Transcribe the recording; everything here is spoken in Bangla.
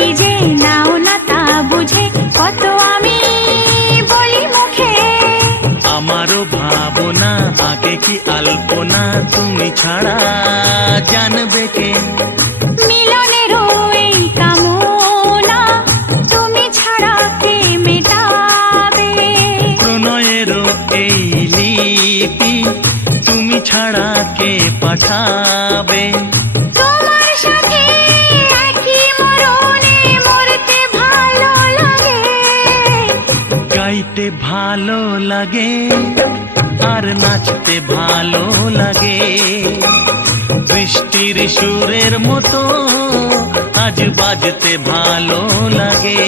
কি যে নাও না তা বুঝে কত আমি বলি মুখে। আমারও ভাবনা আগে কি আলপনা, তুমি ছাড়া জানবে কে। মিলনেরও এই কামনা তুমি ছাড়া কে মেটাবে। প্রণয়েরও এই লিপি তুমি ছাড়া কে পাঠাবে। তোমার সাথে একই মরণে মরতে ভালো লাগে। গাইতে ভালো লাগে আর নাচতে ভালো লাগে, বৃষ্টির সুরের মতো আজ বাজতে ভালো লাগে।